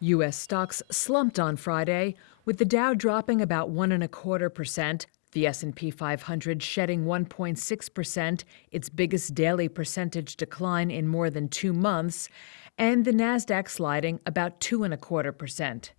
U.S. stocks slumped on Friday, with the Dow dropping about 1.25%, the S&P 500 shedding 1.6%, its biggest daily percentage decline in more than 2 months, and the Nasdaq sliding about 2.25%.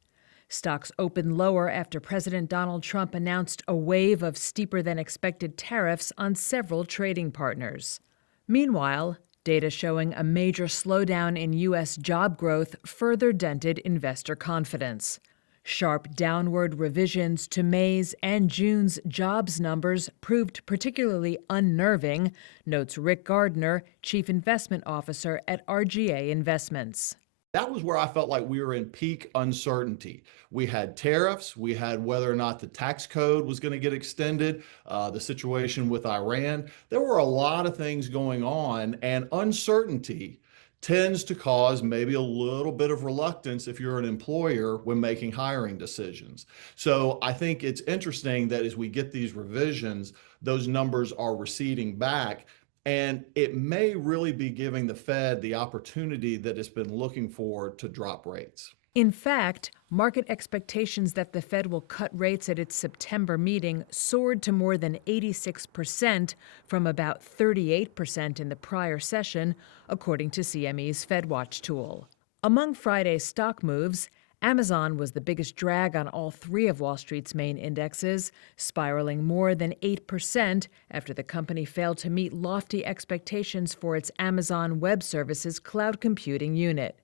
Stocks opened lower after President Donald Trump announced a wave of steeper-than-expected tariffs on several trading partners. Meanwhile, data showing a major slowdown in U.S. job growth further dented investor confidence. Sharp downward revisions to May's and June's jobs numbers proved particularly unnerving, notes Rick Gardner, Chief Investment Officer at RGA Investments. That was where I felt like we were in peak uncertainty. We had tariffs, we had whether or not the tax code was going to get extended, the situation with Iran. There were a lot of things going on, and uncertainty tends to cause maybe a little bit of reluctance if you're an employer when making hiring decisions. So I think it's interesting that as we get these revisions, those numbers are receding back. And it may really be giving the Fed the opportunity that it's been looking for to drop rates. In fact, market expectations that the Fed will cut rates at its September meeting soared to more than 86% from about 38% in the prior session, according to CME's FedWatch tool. Among Friday's stock moves, Amazon was the biggest drag on all three of Wall Street's main indexes, spiraling more than 8% after the company failed to meet lofty expectations for its Amazon Web Services cloud computing unit.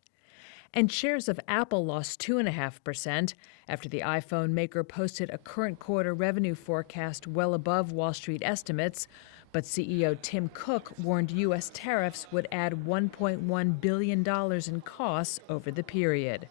And shares of Apple lost 2.5% after the iPhone maker posted a current quarter revenue forecast well above Wall Street estimates, but CEO Tim Cook warned U.S. tariffs would add $1.1 billion in costs over the period.